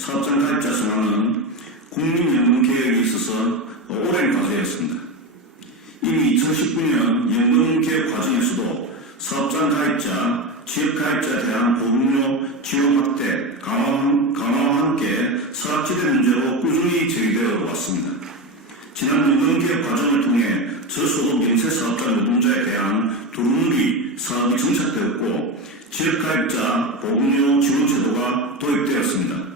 사업장 가입자 선언은 국민연금개혁에 있어서 오랜 과제였습니다. 이미 2019년 연금개혁 과정에서도 사업장 가입자, 지역가입자에 대한 보험료 지원 확대, 강화와 함께 사각지대 문제로 꾸준히 제기되어 왔습니다. 지난 연금개혁 과정을 통해 저소득 명세사업자 노동자에 대한 두루누리 사업이 정착되었고 지역가입자 보험료 지원 제도가 도입되었습니다.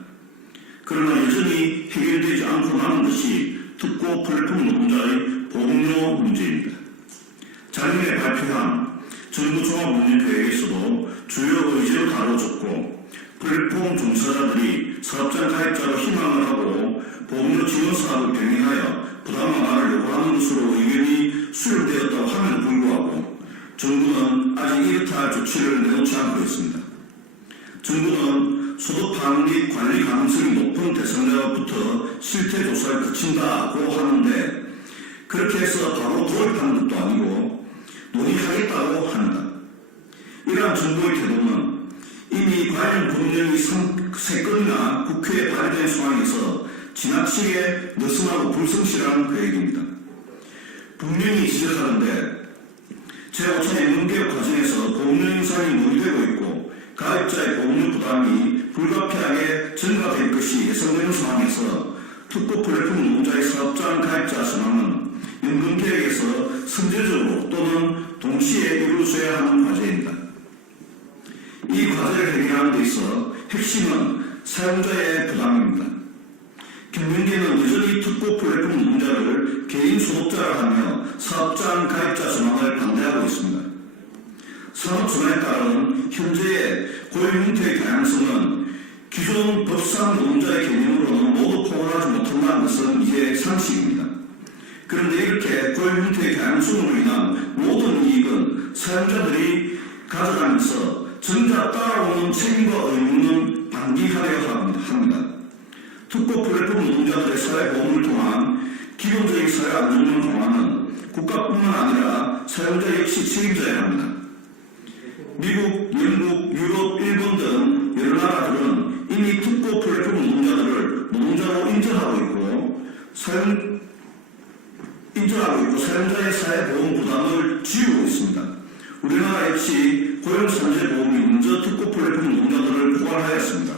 그러나 여전히 해결되지 않고 남은 것이 특고 플랫폼 노동자의 보험료 문제입니다. 작년에 발표한 정부 종합운영계획에서도 주요 의제로 다뤄졌고 플랫폼 종사자들이 사업장 가입자로 희망을 하고 보험료 지원 사업을 병행하여 부담 완화를 요구하는 것으로 의견이 수렴되었다고 함에도 불구하고 정부는 아직 이렇다 할 조치를 내놓지 않고 있습니다. 정부는 소득 파악 및 관리 가능성이 높은 대상자로부터 실태 조사를 거친다고 하는데 그렇게 해서 바로 도입하는 것도 아니고 논의하겠다고 합니다. 이러한 정부의 태도는 이미 관련 법령이 3건이나 국회에 발의된 상황에서 지나치게 느슨하고 불성실한 계획입니다. 분명히 지적하는데 제5차 연금개혁 과정에서 보험료 인상이 논의되고 있고 가입자의 보험료 부담이 불가피하게 증가될 것이 예상되는 상황에서 특고 플랫폼 노동자의 사업장 가입자 선언은 연금개혁에서 선제적으로 또는 동시에 이루어져야 하는 과제입니다. 이 과제를 해결하는 데 있어 핵심은 사용자의 부담입니다. 경영계는 여전히 특고 플랫폼 노동자를 개인 소득자라 하며 사업장 가입자 전환을 반대하고 있습니다. 산업전환에 따른 현재의 고용 형태의 다양성은 기존 법상 노동자의 개념으로는 모두 포괄하지 못한다는 것은 이제 상식입니다. 그런데 이렇게 고용 형태의 다양성으로 인한 모든 이익은 사용자들이 가져가면서 정작 따라오는 책임과 의무는 방기하려 합니다. 특고 플랫폼 노동자들의 사회보험을 통한 기본적인 사회 안정망 강화는 국가뿐만 아니라 사용자 역시 책임져야 합니다. 미국, 영국, 유럽, 일본 등 여러 나라들은 이미 특고 플랫폼 노동자들을 노동자로 인정하고 있고 사용자의 사회보험 부담을 지우고 있습니다. 우리나라 역시 고용산재보험이 먼저 특고 플랫폼 노동자들을 포괄하였습니다.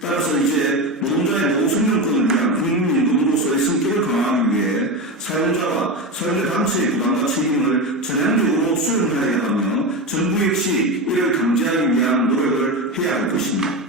따라서 이제 노동자의 노후 생존권을 위한 국민연금으로서의 성격을 강화하기 위해 사용자와 사용자 단체의 부담과 책임을 전향적으로 수용하여야 하며 정부 역시 이를 강제하기 위한 노력을 해야 할 것입니다.